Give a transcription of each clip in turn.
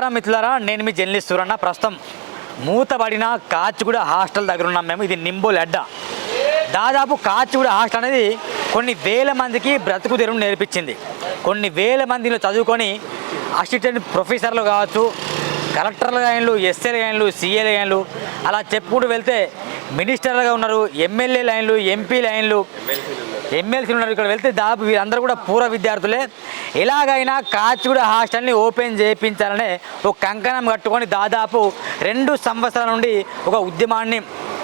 నమస్కారం మిత్రులారా నేను మీ జర్నలిస్ట్ సూరన్న ప్రస్తుతం మూతబడిన కాచిగూడ హాస్టల్ దగ్గర ఉన్నాం మేము. ఇది నింబోల్ అడ్డ దాదాపు కాచిగూడ హాస్టల్ అనేది కొన్ని వేల మందికి బ్రతుకు తెరువు నేర్పించింది. కొన్ని వేల మందిలో చదువుకొని అసిస్టెంట్ ప్రొఫెసర్లు కావచ్చు కలెక్టర్లు గాయన్లు ఎస్ఏలు గాయన్లు సీఏలు గాయన్లు అలా చెప్పుకుంటూ వెళ్తే మినిస్టర్లుగా ఉన్నారు ఎమ్మెల్యే లైన్లు ఎంపీ లైన్లు ఎమ్మెల్సీలు ఉన్నారు ఇక్కడ వెళ్తే దాదాపు వీరందరూ కూడా పూర్వ విద్యార్థులే. ఎలాగైనా కాచిగూడ హాస్టల్ని ఓపెన్ చేయించాలనే ఒక కంకణం కట్టుకొని దాదాపు రెండు సంవత్సరాల నుండి ఒక ఉద్యమాన్ని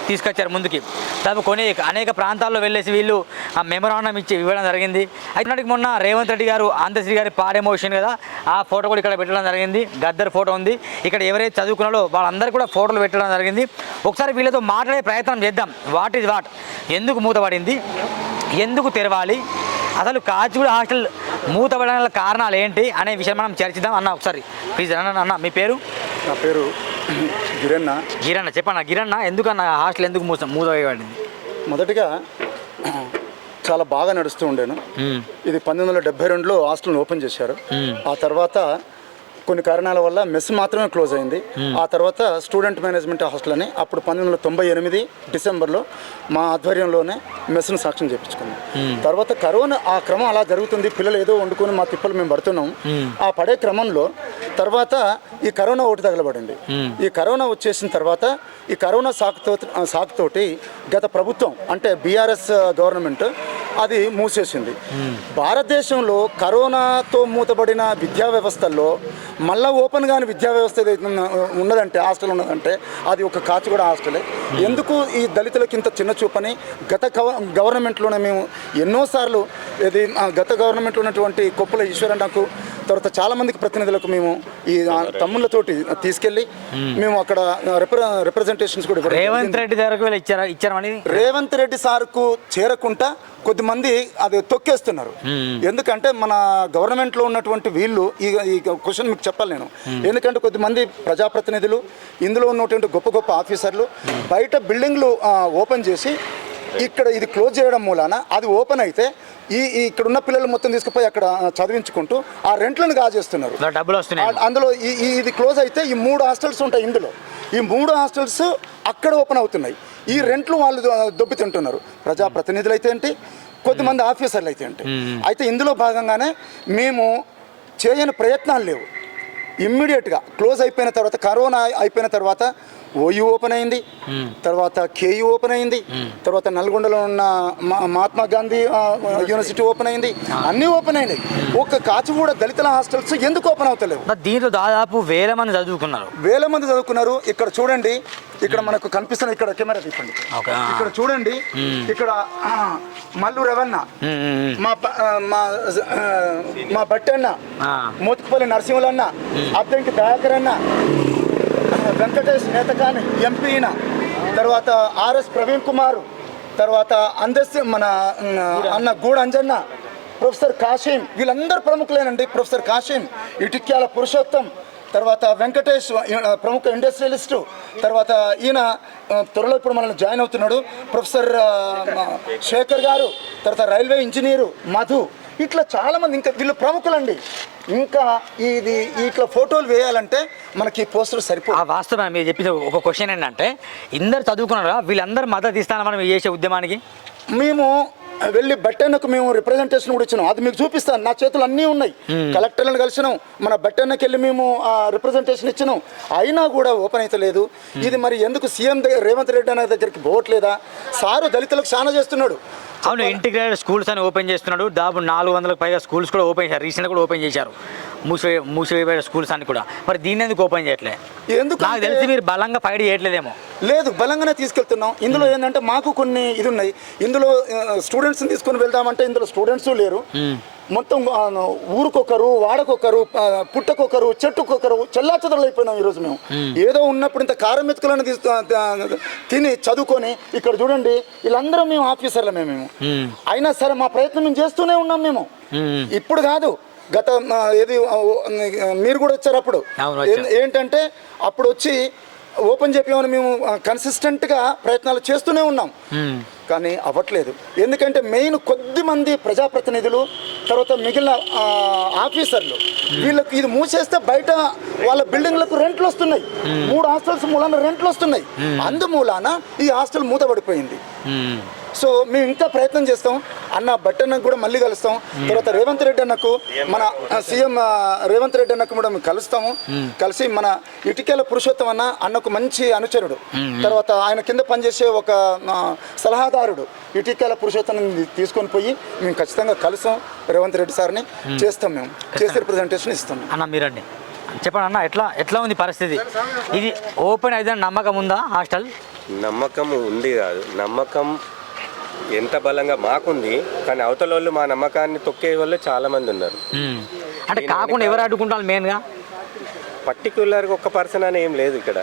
తీసుకొచ్చారు ముందుకి. దాదాపు కొన్ని అనేక ప్రాంతాల్లో వెళ్ళేసి వీళ్ళు ఆ మెమరాండం ఇచ్చి ఇవ్వడం జరిగింది. అయితే నాటికి మొన్న రేవంత్ రెడ్డి గారు ఆంధ్రశ్రీ గారి పాడెమోషన్ కదా ఆ ఫోటో కూడా ఇక్కడ పెట్టడం జరిగింది. గద్దర్ ఫోటో ఉంది. ఇక్కడ ఎవరైతే చదువుకున్నారో వాళ్ళందరూ కూడా ఫోటోలు పెట్టడం జరిగింది. ఒకసారి వీళ్ళతో మాట్లాడే ప్రయత్నం చేద్దాం. What is what? ఎందుకు మూతపడింది? ఎందుకు తెరవాలి? అసలు కాచిగూడ హాస్టల్ మూతపడడానికి కారణాలు ఏంటి అనే విషయం మనం చర్చిద్దాం. అన్న ఒకసారి ప్లీజ్ అన్న అన్న మీ పేరు? నా పేరు గిరన్న. గిరన్న చెప్పన్న గిరన్న ఎందుకన్న హాస్టల్ ఎందుకు మూత మూతపడింది మొదటిగా చాలా బాగా నడుస్తూ ఉండేను. ఇది పంతొమ్మిది వందల డెబ్బై రెండులో హాస్టల్ని ఓపెన్ చేశారు. ఆ తర్వాత కొన్ని కారణాల వల్ల మెస్ మాత్రమే క్లోజ్ అయింది. ఆ తర్వాత స్టూడెంట్ మేనేజ్మెంట్ హాస్టల్ అని అప్పుడు పంతొమ్మిది వందల తొంభై ఎనిమిది డిసెంబర్లో మా ఆధ్వర్యంలోనే మెస్ను సాక్ష్యం చేయించుకున్నాం తర్వాత కరోనా ఆ క్రమం అలా జరుగుతుంది పిల్లలు ఏదో వండుకొని మా తిప్పలు మేము పడుతున్నాం. ఆ పడే క్రమంలో తర్వాత ఈ కరోనా ఒకటి తగలబడింది. ఈ కరోనా వచ్చేసిన తర్వాత ఈ కరోనా సాకుతో సాకుతోటి గత ప్రభుత్వం అంటే బీఆర్ఎస్ గవర్నమెంట్ అది మూసేసింది. భారతదేశంలో కరోనాతో మూతబడిన విద్యా వ్యవస్థల్లో మళ్ళీ ఓపెన్ కాని విద్యా వ్యవస్థ ఏదైతే ఉన్నదంటే హాస్టల్ ఉన్నదంటే అది ఒక కాచిగూడ హాస్టలే. ఎందుకు ఈ దళితులకి ఇంత చిన్న చూపని గత గవ- గవర్నమెంట్లోనే మేము ఎన్నోసార్లు ఇది గత గవర్నమెంట్లో ఉన్నటువంటి కొప్పుల ఈశ్వరన్నకు తర్వాత చాలా మందికి ప్రతినిధులకు మేము ఈ తమ్ముళ్ళతోటి తీసుకెళ్ళి మేము. అక్కడ రిప్ర రిప్రజెంటేషన్స్ కూడా రేవంత్. రెడ్డి దగ్గరకు వెళ్ళి ఇచ్చారా ఇచ్చారని రేవంత్ రెడ్డి సార్కు చేరకుండా కొద్దిమంది అది తొక్కేస్తున్నారు. ఎందుకంటే మన గవర్నమెంట్లో ఉన్నటువంటి వీళ్ళు ఈ ఈ క్వశ్చన్ మీకు చెప్పాలి నేను. ఎందుకంటే కొద్దిమంది ప్రజాప్రతినిధులు ఇందులో ఉన్నటువంటి గొప్ప గొప్ప ఆఫీసర్లు బయట బిల్డింగ్లు ఓపెన్ చేసి ఇక్కడ ఇది క్లోజ్ చేయడం మూలాన అది ఓపెన్ అయితే ఈ ఇక్కడ ఉన్న పిల్లలు మొత్తం తీసుకుపోయి అక్కడ చదివించుకుంటూ ఆ రెంట్లను డబ్బులు వస్తున్నాయి. ఆ- అందులో ఈ ఇది క్లోజ్ అయితే ఈ మూడు హాస్టల్స్ ఉంటాయి ఇందులో. ఈ మూడు హాస్టల్స్ అక్కడ ఓపెన్ అవుతున్నాయి. ఈ రెంట్లు వాళ్ళు దొ- దొబ్బి తింటున్నారు. ప్రజాప్రతినిధులు అయితే ఏంటి? కొద్దిమంది ఆఫీసర్లు అయితే ఏంటి? అయితే ఇందులో భాగంగానే మేము చేయని ప్రయత్నాలు లేవు. ఇమ్మీడియట్గా క్లోజ్ అయిపోయిన తర్వాత కరోనా అయిపోయిన తర్వాత ఓయూ ఓపెన్ అయింది. తర్వాత కేయూ ఓపెన్ అయింది. తర్వాత నల్గొండలో ఉన్న మా- మహాత్మా గాంధీ యూనివర్సిటీ ఓపెన్ అయింది. అన్నీ ఓపెన్ అయినాయి. ఒక్క కాచిగూడ దళితుల హాస్టల్స్ ఎందుకు ఓపెన్ అవుతలేవు? దీంట్లో దాదాపు వేల మంది చదువుకున్నారు. వేల మంది చదువుకున్నారు. ఇక్కడ చూడండి. ఇక్కడ మనకు కనిపిస్తున్న ఇక్కడ కెమెరా తీసుకోండి. ఇక్కడ చూడండి. ఇక్కడ మల్లు ఉమ్. మా మా ఆ. మోతుకుపల్లి నరసింహులన్న అద్దంకి దయాకర్ అన్న వెంకటేష్ నేతకాని ఎంపీన తర్వాత ఆర్ఎస్ ప్రవీణ్ కుమార్ తర్వాత అందస్ మన అన్న గూడ అంజన్న ప్రొఫెసర్ కాశీం వీళ్ళందరూ ప్రముఖులేనండి. ప్రొఫెసర్ కాశీం ఇటిక్యాల పురుషోత్తం తర్వాత వెంకటేష్ ప్రముఖ ఇండస్ట్రియలిస్టు తర్వాత ఈయన త్వరలో ఇప్పుడు మనల్ని జాయిన్ అవుతున్నాడు. ప్రొఫెసర్ శేఖర్ గారు తర్వాత రైల్వే ఇంజనీరు మధు ఇట్లా చాలామంది ఇంకా వీళ్ళు ప్రముఖులండి. ఇంకా ఇది ఇట్లా ఫోటోలు వేయాలంటే మనకి ఈ పోస్టులు సరిపో ఆ వాస్తవం మీరు చెప్పిన ఒక క్వశ్చన్ ఏంటంటే ఇందరు చదువుకున్నారు? వీళ్ళందరూ మద్దతు ఇస్తాను మనం చేసే ఉద్యమానికి? మేము వెళ్ళి బట్టన్నకు మేము రిప్రజెంటేషన్ కూడా ఇచ్చినాం. అది మీకు చూపిస్తాను. నా చేతులు అన్నీ ఉన్నాయి. కలెక్టర్లను కలిసినాం. మన బట్టన్నకి వెళ్ళి మేము రిప్రజెంటేషన్ ఇచ్చినాం. అయినా కూడా ఓపెన్ అయితే లేదు. ఇది మరి ఎందుకు సీఎం దగ్గర రేవంత్ రెడ్డి అనే దగ్గరికి పోవట్లేదా? సారు దళితులకు చాలా చేస్తున్నాడు. అవును ఇంటిగ్రేటెడ్ స్కూల్స్ అని ఓపెన్ చేస్తున్నాడు. దాదాపు నాలుగు వందలకు పైగా స్కూల్స్ కూడా ఓపెన్ చేశారు. రీసెంట్గా కూడా ఓపెన్ చేశారు. మూసి మూసివేయబడే స్కూల్స్ అని కూడా. మరి దీన్ని ఎందుకు ఓపెన్ చేయట్లే? ఎందుకు నాకు తెలిసి మీరు బలంగా ఫైట్ చేయట్లేదేమో. లేదు బలంగానే తీసుకెళ్తున్నాం. ఇందులో ఏంటంటే మాకు కొన్ని ఇది ఉన్నాయి ఇందులో స్టూడెంట్స్ని తీసుకొని వెళ్దామంటే ఇందులో స్టూడెంట్స్ లేరు. మొత్తం ఊరుకొకరు వాడకొకరు పుట్టకొకరు చెట్టుకొకరు చెల్లాచెదరలు అయిపోయినాం ఈరోజు మేము. ఏదో ఉన్నప్పుడు ఇంత కారం మెతుకులను తిని చదువుకొని ఇక్కడ చూడండి వీళ్ళందరం మేము ఆఫీసర్లమే మేము. అయినా సరే మా ప్రయత్నం మేము చేస్తూనే ఉన్నాం మేము. ఇప్పుడు కాదు గత ఏది మీరు కూడా వచ్చారు అప్పుడు. ఏంటంటే అప్పుడు వచ్చి ఓపెన్ చేపించమని మేము కన్సిస్టెంట్గా ప్రయత్నాలు చేస్తూనే ఉన్నాం. కానీ అవ్వట్లేదు. ఎందుకంటే మెయిన్ కొద్ది మంది ప్రజాప్రతినిధులు తర్వాత మిగిలిన ఆఫీసర్లు వీళ్ళకి ఇది మూసేస్తే బయట వాళ్ళ బిల్డింగ్లకు రెంట్లు వస్తున్నాయి. మూడు హాస్టల్స్ మూలాన రెంట్లు వస్తున్నాయి. అందు మూలాన ఈ హాస్టల్ మూతపడిపోయింది. సో మేము ఇంకా ప్రయత్నం చేస్తాం. అన్న బట్టన్నకు కూడా మళ్ళీ కలుస్తాం. తర్వాత రేవంత్ రెడ్డి అన్నకు మన సీఎం రేవంత్ రెడ్డి అన్నకు కూడా మేము కలుస్తాము. కలిసి మన ఇటుకేల పురుషోత్తం అన్న అన్నకు మంచి అనుచరుడు. తర్వాత ఆయన కింద పనిచేసే ఒక సలహాదారుడు ఇటుకేల పురుషోత్తం తీసుకొని పోయి మేము ఖచ్చితంగా కలుస్తాం రేవంత్ రెడ్డి సార్ని. చేస్తాం మేము. చేసి రిప్రజెంటేషన్ ఇస్తాం అన్న మీరండి. చెప్పండి అన్న ఎట్లా ఎట్లా ఉంది పరిస్థితి? ఇది ఓపెన్ అయితే నమ్మకం ఉందా హాస్టల్? నమ్మకం ఉంది కాదు. నమ్మకం ఎంత బలంగా మాకుంది కానీ అవతల వాళ్ళు మా నమ్మకాన్ని తొక్కే వాళ్ళు చాలా మంది ఉన్నారు. అంటే కాకుండా ఎవరు అడ్డుకుంటారు మెయిన్గా పర్టికులర్గా ఒక్క పర్సన్ అని ఏం లేదు ఇక్కడ.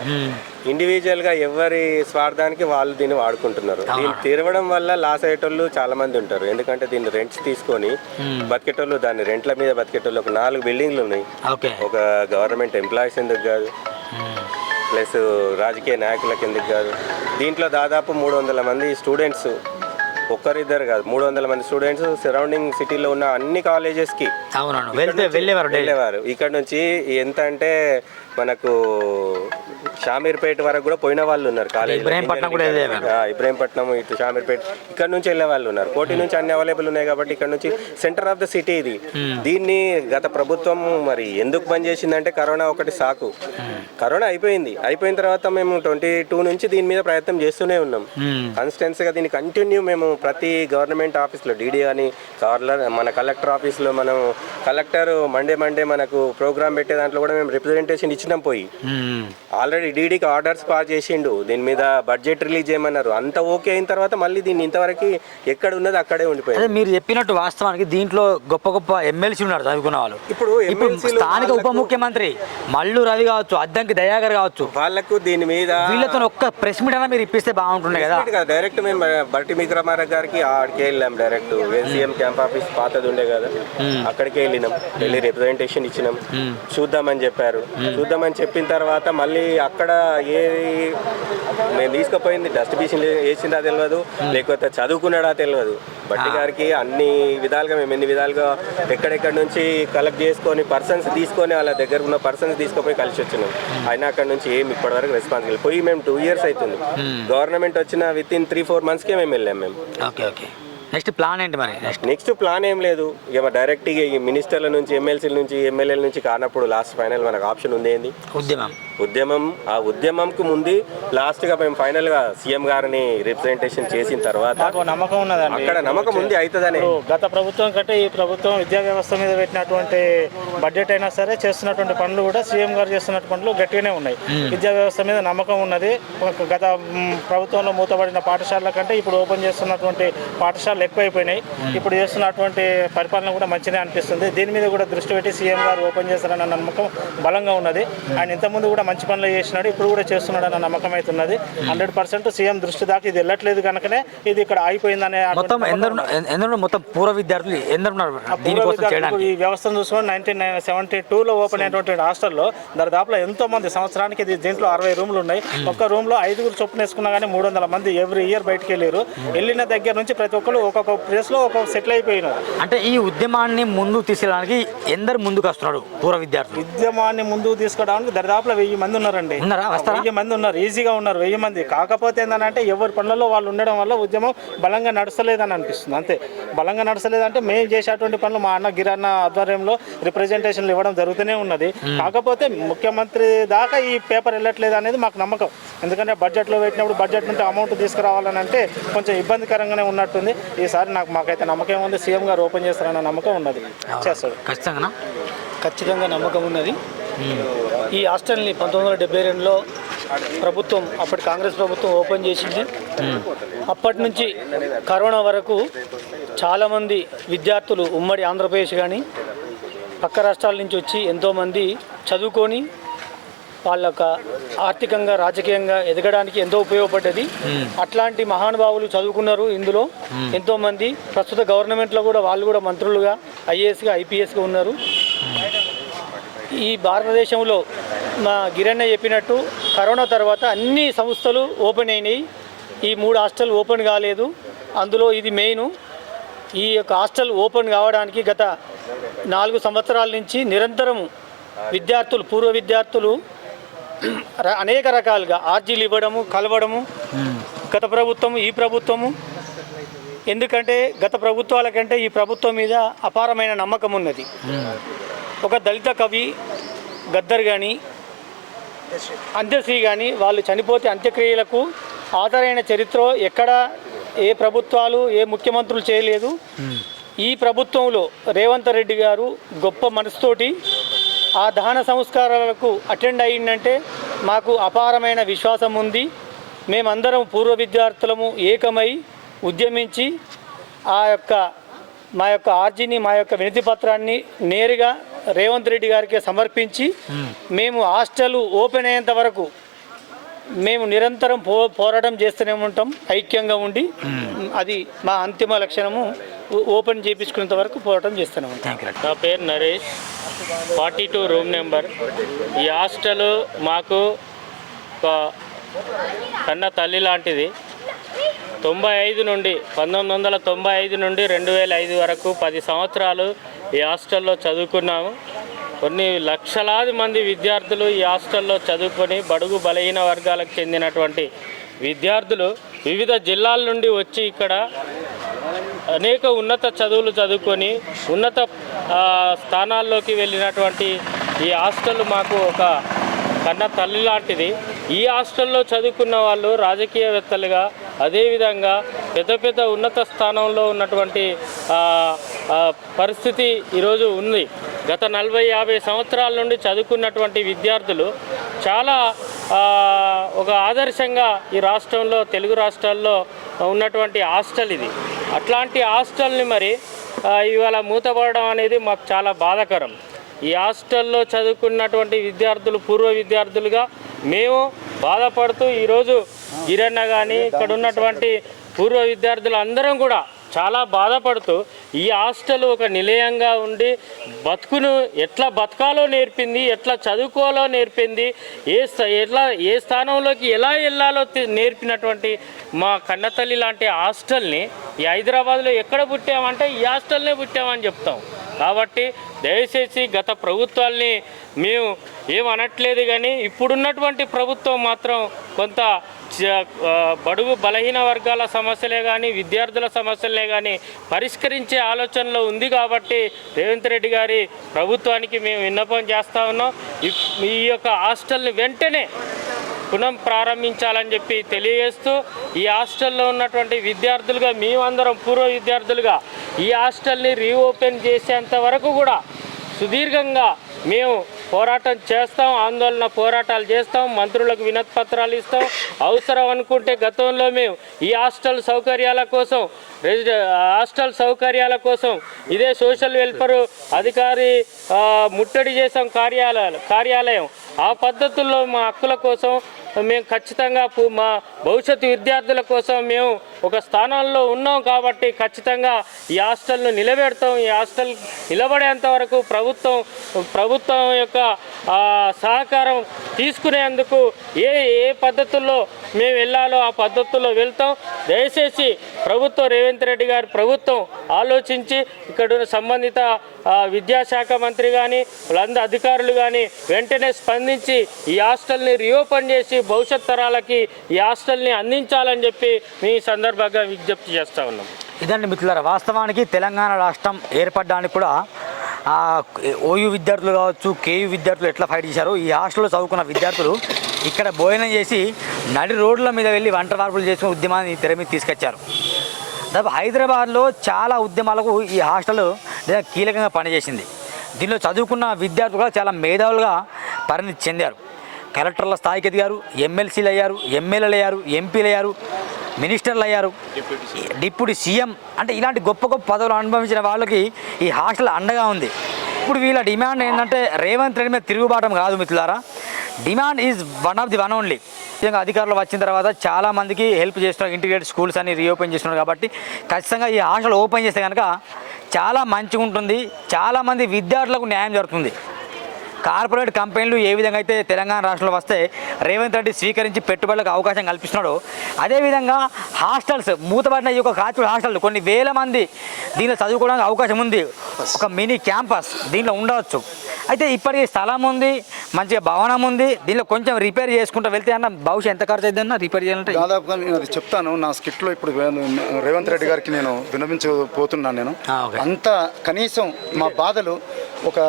ఇండివిజువల్గా ఎవరి స్వార్థానికి వాళ్ళు దీన్ని వాడుకుంటున్నారు. దీన్ని తెరవడం వల్ల లాస్ అయ్యేటోళ్ళు చాలా మంది ఉంటారు. ఎందుకంటే దీన్ని రెంట్స్ తీసుకొని బతికేటోళ్ళు దాన్ని రెంట్ల మీద బతికేటోళ్ళు ఒక నాలుగు బిల్డింగ్లు ఉన్నాయి. ఒక గవర్నమెంట్ ఎంప్లాయీస్ ఎందుకు కాదు? ప్లస్ రాజకీయ నాయకుల కిందకి కాదు. దీంట్లో దాదాపు మూడు వందల మంది స్టూడెంట్స్ ఒక్కరిద్దరు కాదు మూడు వందల మంది స్టూడెంట్స్ సరౌండింగ్ సిటీలో ఉన్న అన్ని కాలేజెస్కి అవునవును వెళ్తే వెళ్ళేవారు వెళ్ళేవారు. ఇక్కడ నుంచి ఎంత అంటే మనకు షామీర్పేట వరకు కూడా పోయిన వాళ్ళు ఉన్నారు కాలేజ్ ఇబ్రాహీంపట్నం కూడా వెళ్ళేవారు. ఇబ్రాహీంపట్నం ఇటు షామీర్పేట ఇక్కడ నుంచి వెళ్ళే వాళ్ళు ఉన్నారు. కోటి నుంచి అన్ని అవైలబుల్ ఉన్నాయి కాబట్టి ఇక్కడ నుంచి సెంటర్ ఆఫ్ ద సిటీ ఇది. దీన్ని గత ప్రభుత్వం మరి ఎందుకు బంద్ చేసిందంటే కరోనా ఒకటి సాకు. కరోనా అయిపోయింది. అయిపోయిన తర్వాత మేము ట్వంటీ టూ నుంచి దీని మీద ప్రయత్నం చేస్తూనే ఉన్నాం. కాన్స్టెన్స్గా దీన్ని కంటిన్యూ మేము ప్రతి గవర్నమెంట్ ఆఫీస్లో డీడీ అని కార్లర్ మన కలెక్టర్ ఆఫీస్లో మనం కలెక్టర్ మండే మండే మనకు ప్రోగ్రామ్ పెట్టే దాంట్లో కూడా మేము రిప్రజెంటేషన్ ఇచ్చినాం పోయి. ఆల్రెడీ డీడీకి ఆర్డర్స్ పాస్ చేసిండు. దీని మీద బడ్జెట్ రిలీజ్ చేయమన్నారు. అంత ఓకే అయిన తర్వాత మళ్ళీ దీన్ని ఇంతవరకు ఎక్కడ ఉన్నది అక్కడే ఉండిపోయింది మీరు చెప్పినట్టు వాస్తవానికి దీంట్లో గొప్ప గొప్ప ఎమ్మెల్సీ ఉన్నారు చదువుకున్న వాళ్ళు. ఇప్పుడు స్థానిక ఉప ముఖ్యమంత్రి మల్లు రవి కావచ్చు అద్దంకి దయాకర్ కావచ్చు వాళ్ళకు దీని మీద వీళ్ళతో ఒక్క ప్రెస్ మీట్ అయినా మీరు ఇప్పిస్తే బాగుంటుండే కదా. డైరెక్ట్ మేము బట్టి విక్రమారావు గారికి ఆడికి వెళ్ళాం డైరెక్ట్ ఎన్సీఎం క్యాంప్ ఆఫీస్ పాతది ఉండే కదా అక్కడికి వెళ్ళినాం. వెళ్ళి రిప్రజెంటేషన్ ఇచ్చినాం. చూద్దామని చెప్పారు. చూద్దామని చెప్పిన తర్వాత మళ్ళీ అక్కడ ఏ మేము తీసుకుపోయింది. డస్ట్ బిన్ వేసిందా తెలియదు లేకపోతే చదువుకున్నాడా తెలియదు బట్టి గారికి అన్ని విధాలుగా మేము ఎన్ని విధాలుగా ఎక్కడెక్కడ నుంచి కలెక్ట్ చేసుకొని పర్సన్స్ తీసుకొని వాళ్ళ దగ్గర ఉన్న పర్సన్స్ తీసుకుపోయి కలిసి వచ్చినాం. అయినా అక్కడ నుంచి ఏం ఇప్పటివరకు రెస్పాన్సిబుల్ పోయి మేము టూ ఇయర్స్ అవుతుంది. గవర్నమెంట్ వచ్చిన విత్ ఇన్ త్రీ ఫోర్ మంత్స్కే మేము వెళ్ళాం మేము. Okay okay. నెక్స్ట్ ప్లాన్ ఏంటి మరి? నెక్స్ట్ నెక్స్ట్ ప్లాన్ ఏం లేదు. ఇక డైరెక్ట్గా ఈ మినిస్టర్ల నుంచి ఎమ్మెల్సీల నుంచి ఎమ్మెల్యేల నుంచి కానప్పుడు లాస్ట్ ఫైనల్ మనకు ఆప్షన్ ఉంది ఏంది? ఉద్యమం. ఉద్యమం ఆ ఉద్యమంకు ముందు లాస్ట్గా మేము ఫైనల్గా సీఎం గారిని రిప్రజెంటేషన్ చేసిన తర్వాత నమ్మకం ఉన్నదండి. అక్కడ నమ్మకం ఉంది అవుతుందనే. గత ప్రభుత్వం కంటే ఈ ప్రభుత్వం విద్యా వ్యవస్థ మీద పెట్టినటువంటి బడ్జెట్ అయినా సరే చేస్తున్నటువంటి పనులు కూడా సీఎం గారు చేస్తున్నటువంటి పనులు గట్టిగానే ఉన్నాయి. విద్యా వ్యవస్థ మీద నమ్మకం ఉన్నది. ఒక గత ప్రభుత్వంలో మూతబడిన పాఠశాలల కంటే ఇప్పుడు ఓపెన్ చేస్తున్నటువంటి పాఠశాలలు ఎక్కువైపోయినాయి. ఇప్పుడు చేస్తున్నటువంటి పరిపాలన కూడా మంచిగా అనిపిస్తుంది. దీని మీద కూడా దృష్టి పెట్టి సీఎం గారు ఓపెన్ చేస్తారన్న నమ్మకం బలంగా ఉన్నది. ఆయన ఇంతకుముందు కూడా మంచి పనులు చేసినాడు ఇప్పుడు కూడా చేస్తున్నాడు అన్న నమ్మకం అయితే ఉన్నది. హండ్రెడ్ పర్సెంట్ సీఎం దృష్టి దాకా ఇది వెళ్ళట్లేదు కనుకనే ఇది ఇక్కడ ఆగిపోయిందనే మొత్తం ఎందరు ఎందరు మొత్తం పూర్వ విద్యార్థులు ఎందరున్నారు ఈ వ్యవస్థను చూసుకొని నైన్టీన్ సెవెంటీ టూలో ఓపెన్ అయినటువంటి హాస్టల్లో దరిదాపులో ఎంతో మంది సంవత్సరానికి ఇది దీంట్లో అరవై రూమ్లు ఉన్నాయి. ఒక్క రూమ్లో ఐదుగురు చొప్పున వేసుకున్నా కానీ మూడు వందల మంది ఎవ్రీ ఇయర్ బయటకు వెళ్ళారు. వెళ్ళిన దగ్గర నుంచి ప్రతి ఒక్కరు ఒక్కొక్క ప్లేస్లో ఒక్కొక్క సెటిల్ అయిపోయినారు. అంటే ఈ ఉద్యమాన్ని ముందుకు తీసుకెళ్ళడానికి ఎందరు ముందుకు వస్తున్నారు పూర్వ విద్యార్థులు? ఉద్యమాన్ని ముందుకు తీసుకోవడానికి దరిదాపులో వెయ్యి మంది ఉన్నారండి. ఉన్నారా? వస్తారా? వెయ్యి మంది ఉన్నారు ఈజీగా ఉన్నారు వెయ్యి మంది. కాకపోతే ఏంటంటే ఎవరి పనులలో వాళ్ళు ఉండడం వల్ల ఉద్యమం బలంగా నడుస్తలేదని అనిపిస్తుంది. అంతే. బలంగా నడుస్తలేదంటే మేము చేసేటువంటి పనులు మా అన్న గిరన్న ఆధ్వర్యంలో రిప్రజెంటేషన్లు ఇవ్వడం జరుగుతూనే ఉన్నది. కాకపోతే ముఖ్యమంత్రి దాకా ఈ పేపర్ వెళ్ళట్లేదు అనేది మాకు నమ్మకం. ఎందుకంటే బడ్జెట్లో పెట్టినప్పుడు బడ్జెట్ నుండి అమౌంట్ తీసుకురావాలని అంటే కొంచెం ఇబ్బందికరంగానే ఉన్నట్టుంది. ఈసారి నాకు మాకైతే నమ్మకం ఉంది. సీఎం గారు ఓపెన్ చేస్తారన్న నమ్మకం ఉన్నది. చేస్తాడు. ఖచ్చితంగా ఖచ్చితంగా నమ్మకం ఉన్నది. ఈ హాస్టల్ని పంతొమ్మిది వందల డెబ్బై రెండులో ప్రభుత్వం అప్పటి కాంగ్రెస్ ప్రభుత్వం ఓపెన్ చేసింది. అప్పటి నుంచి కరోనా వరకు చాలామంది విద్యార్థులు ఉమ్మడి ఆంధ్రప్రదేశ్ కానీ పక్క రాష్ట్రాల నుంచి వచ్చి ఎంతోమంది చదువుకొని వాళ్ళ యొక్క ఆర్థికంగా రాజకీయంగా ఎదగడానికి ఎంతో ఉపయోగపడ్డది. అట్లాంటి మహానుభావులు చదువుకున్నారు ఇందులో. ఎంతో మంది ప్రస్తుత గవర్నమెంట్లో కూడా వాళ్ళు కూడా మంత్రులుగా ఐఏఎస్గా ఐపీఎస్గా ఉన్నారు. ఈ భారతదేశంలో మా గిరణ్య చెప్పినట్టు కరోనా తర్వాత అన్ని సంస్థలు ఓపెన్ అయినాయి. ఈ మూడు హాస్టల్ ఓపెన్ కాలేదు. అందులో ఇది మెయిన్. ఈ యొక్క హాస్టల్ ఓపెన్ కావడానికి గత నాలుగు సంవత్సరాల నుంచి నిరంతరం విద్యార్థులు పూర్వ విద్యార్థులు అనేక రకాలుగా ఆర్జీలు ఇవ్వడము కలవడము గత ప్రభుత్వము ఈ ప్రభుత్వము. ఎందుకంటే గత ప్రభుత్వాల కంటే ఈ ప్రభుత్వం మీద అపారమైన నమ్మకం ఉన్నది. ఒక దళిత కవి గద్దర్ కానీ అంత్యశ్రీ కానీ వాళ్ళు చనిపోతే అంత్యక్రియలకు ఆధారైన చరిత్ర ఎక్కడ ఏ ప్రభుత్వాలు ఏ ముఖ్యమంత్రులు చేయలేదు. ఈ ప్రభుత్వంలో రేవంత్ రెడ్డి గారు గొప్ప మనసుతోటి ఆ దహన సంస్కారాలకు అటెండ్ అయ్యిందంటే మాకు అపారమైన విశ్వాసం ఉంది. మేమందరం పూర్వ విద్యార్థులము ఏకమై ఉద్యమించి ఆ యొక్క మా యొక్క ఆర్జీని మా యొక్క వినతి పత్రాన్ని నేరుగా రేవంత్ రెడ్డి గారికి సమర్పించి మేము. హాస్టల్ ఓపెన్ అయ్యేంత వరకు మేము నిరంతరం పో పోరాటం చేస్తూనే ఉంటాం ఐక్యంగా ఉండి అది మా అంతిమ లక్షణము. ఓపెన్ చేయించుకునేంత వరకు పోరాటం చేస్తూనే ఉంటాం. నా పేరు Naresh. Forty two room number. ఈ హాస్టల్ మాకు ఒక కన్న తల్లి లాంటిది. తొంభై ఐదు నుండి పంతొమ్మిది వందల తొంభై ఐదు నుండి రెండు వేల ఐదు వరకు పది సంవత్సరాలు ఈ హాస్టల్లో చదువుకున్నాము. కొన్ని లక్షలాది మంది విద్యార్థులు ఈ హాస్టల్లో చదువుకొని బడుగు బలహీన వర్గాలకు చెందినటువంటి విద్యార్థులు వివిధ జిల్లాల నుండి వచ్చి ఇక్కడ అనేక ఉన్నత చదువులు చదువుకొని ఉన్నత స్థానాల్లోకి వెళ్ళినటువంటి ఈ హాస్టల్ మాకు ఒక కన్న తల్లి లాంటిది. ఈ హాస్టల్లో చదువుకున్న వాళ్ళు రాజకీయవేత్తలుగా అదేవిధంగా పెద్ద పెద్ద ఉన్నత స్థానంలో ఉన్నటువంటి పరిస్థితి ఈరోజు ఉంది. గత నలభై యాభై సంవత్సరాల నుండి చదువుకున్నటువంటి విద్యార్థులు చాలా ఒక ఆదర్శంగా ఈ రాష్ట్రంలో తెలుగు రాష్ట్రాల్లో ఉన్నటువంటి హాస్టల్ ఇది. అట్లాంటి హాస్టల్ని మరి ఇవాళ మూతపడడం అనేది మాకు చాలా బాధాకరం. ఈ హాస్టల్లో చదువుకున్నటువంటి విద్యార్థులు పూర్వ విద్యార్థులుగా మేము బాధపడుతూ ఈరోజు గిరన్న కానీ ఇక్కడ ఉన్నటువంటి పూర్వ విద్యార్థులు అందరం కూడా చాలా బాధపడుతూ ఈ హాస్టల్ ఒక నిలయంగా ఉండి బతుకును ఎట్లా బతకాలో నేర్పింది ఎట్లా చదువుకోవాలో నేర్పింది ఏ ఎట్లా ఏ స్థానంలోకి ఎలా వెళ్ళాలో నేర్పినటువంటి మా కన్నతల్లి లాంటి హాస్టల్ని ఈ హైదరాబాద్లో ఎక్కడ పుట్టామంటే ఈ హాస్టల్నే పుట్టామని చెప్తాం. కాబట్టి దయచేసి గత ప్రభుత్వాల్ని మేము ఏమనట్లేదు కానీ ఇప్పుడున్నటువంటి ప్రభుత్వం మాత్రం కొంత బడుగు బలహీన వర్గాల సమస్యలే కానీ విద్యార్థుల సమస్యలే కానీ పరిష్కరించే ఆలోచనలో ఉంది కాబట్టి రేవంత్ రెడ్డి గారి ప్రభుత్వానికి మేము విన్నపం చేస్తా ఉన్నాం. ఈ యొక్క హాస్టల్ని వెంటనే పునః ప్రారంభించాలని చెప్పి తెలియజేస్తూ ఈ హాస్టల్లో ఉన్నటువంటి విద్యార్థులుగా మేమందరం పూర్వ విద్యార్థులుగా ఈ హాస్టల్ని రీఓపెన్ చేసేంత వరకు కూడా సుదీర్ఘంగా మేము పోరాటం చేస్తాం ఆందోళన పోరాటాలు చేస్తాం మంత్రులకు వినతి పత్రాలు ఇస్తాం. అవసరం అనుకుంటే గతంలో మేము ఈ హాస్టల్ సౌకర్యాల కోసం రెసిడ హాస్టల్ సౌకర్యాల కోసం ఇదే సోషల్ వెల్ఫేర్ అధికారి ముట్టడి చేసాం కార్యాలయాలు కార్యాలయం. ఆ పద్ధతుల్లో మా హక్కుల కోసం మేము ఖచ్చితంగా మా భవిష్యత్తు విద్యార్థుల కోసం మేము ఒక స్థానంలో ఉన్నాం కాబట్టి ఖచ్చితంగా ఈ హాస్టల్ను నిలబెడతాం. ఈ హాస్టల్ నిలబడేంత వరకు ప్రభుత్వం ప్రభుత్వం యొక్క సహకారం తీసుకునేందుకు ఏ ఏ పద్ధతుల్లో మేము వెళ్ళాలో ఆ పద్ధతుల్లో వెళ్తాం. దయచేసి ప్రభుత్వం రేవంత్ రెడ్డి గారి ప్రభుత్వం ఆలోచించి ఇక్కడ సంబంధిత విద్యాశాఖ మంత్రి కానీ వాళ్ళందరూ అధికారులు కానీ వెంటనే స్పందించి ఈ హాస్టల్ని రీఓపెన్ చేసి భవిష్యత్ తరాలకి ఈ హాస్టల్ని అందించాలని చెప్పి మీ సందర్భంగా విజ్ఞప్తి చేస్తూ ఉన్నాం. ఇదండి మిత్రులారా వాస్తవానికి తెలంగాణ రాష్ట్రం ఏర్పడడానికి కూడా ఓయూ విద్యార్థులు కావచ్చు కేయూ విద్యార్థులు ఎట్లా ఫైట్ చేశారు ఈ హాస్టల్లో చదువుకున్న విద్యార్థులు ఇక్కడ భోజనం చేసి నడి రోడ్ల మీద వెళ్ళి వంట మార్పులు చేసిన ఉద్యమాన్ని తెర మీద తీసుకొచ్చారు. దాదాపు హైదరాబాద్లో చాలా ఉద్యమాలకు ఈ హాస్టల్ కీలకంగా పనిచేసింది. దీనిలో చదువుకున్న విద్యార్థులు కూడా చాలా మేధావులుగా పరిణితి చెందారు. కలెక్టర్ల స్థాయికి ఎదిగారు ఎమ్మెల్సీలు అయ్యారు ఎమ్మెల్యేలు అయ్యారు ఎంపీలు అయ్యారు మినిస్టర్లు అయ్యారు. డిప్యూటీ సీఎం అంటే ఇలాంటి గొప్ప గొప్ప పదవులు అనుభవించిన వాళ్ళకి ఈ హాస్టల్ అండగా ఉంది. ఇప్పుడు వీళ్ళ డిమాండ్ ఏంటంటే రేవంత్ రెడ్డి మీద తిరుగుబాటం కాదు మిత్రులారా. Demand is one of the one only. ముఖ్యంగా అధికారులు వచ్చిన తర్వాత చాలామందికి హెల్ప్ చేస్తున్నారు. ఇంటిగ్రేటెడ్ స్కూల్స్ అన్ని రీఓపెన్ చేస్తున్నారు కాబట్టి ఖచ్చితంగా ఈ హాస్టల్ ఓపెన్ చేస్తే కనుక చాలా మంచిగా ఉంటుంది చాలామంది విద్యార్థులకు న్యాయం జరుగుతుంది. కార్పొరేట్ కంపెనీలు ఏ విధంగా అయితే తెలంగాణ రాష్ట్రంలో వస్తే రేవంత్ రెడ్డి స్వీకరించి పెట్టుబడులకు అవకాశం కల్పిస్తున్నాడో అదేవిధంగా హాస్టల్స్ మూతబడిన ఈ యొక్క కాచుడు హాస్టల్ కొన్ని వేల మంది దీనిలో చదువుకోవడానికి అవకాశం ఉంది. ఒక మినీ క్యాంపస్ దీనిలో ఉండవచ్చు. అయితే ఇప్పటికీ స్థలం ఉంది మంచిగా భవనం ఉంది దీనిలో కొంచెం రిపేర్ చేసుకుంటూ వెళ్తే అన్న భవిష్యత్ ఎంత ఖర్చు అవుతుందన్న రిపేర్ చేయాలంటే దాదాపుగా నేను అది చెప్తాను. నా స్కిట్లో ఇప్పుడు రేవంత్ రెడ్డి గారికి నేను విన్నవించబోతున్నాను నేను. అంత కనీసం మా బాధలు ఒక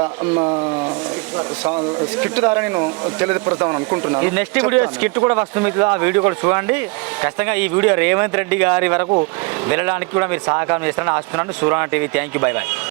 స్కిట్ ద్వారా నేను తెలియపడతామని అనుకుంటున్నాను. ఈ నెక్స్ట్ వీడియో. స్కిట్ కూడా వస్తుంది మీకు ఆ వీడియో కూడా చూడండి. ఖచ్చితంగా ఈ వీడియో రేవంత్ రెడ్డి గారి వరకు వెళ్ళడానికి కూడా మీరు సహకారం చేస్తారని ఆశిస్తున్నాను. Surana TV thank you bye bye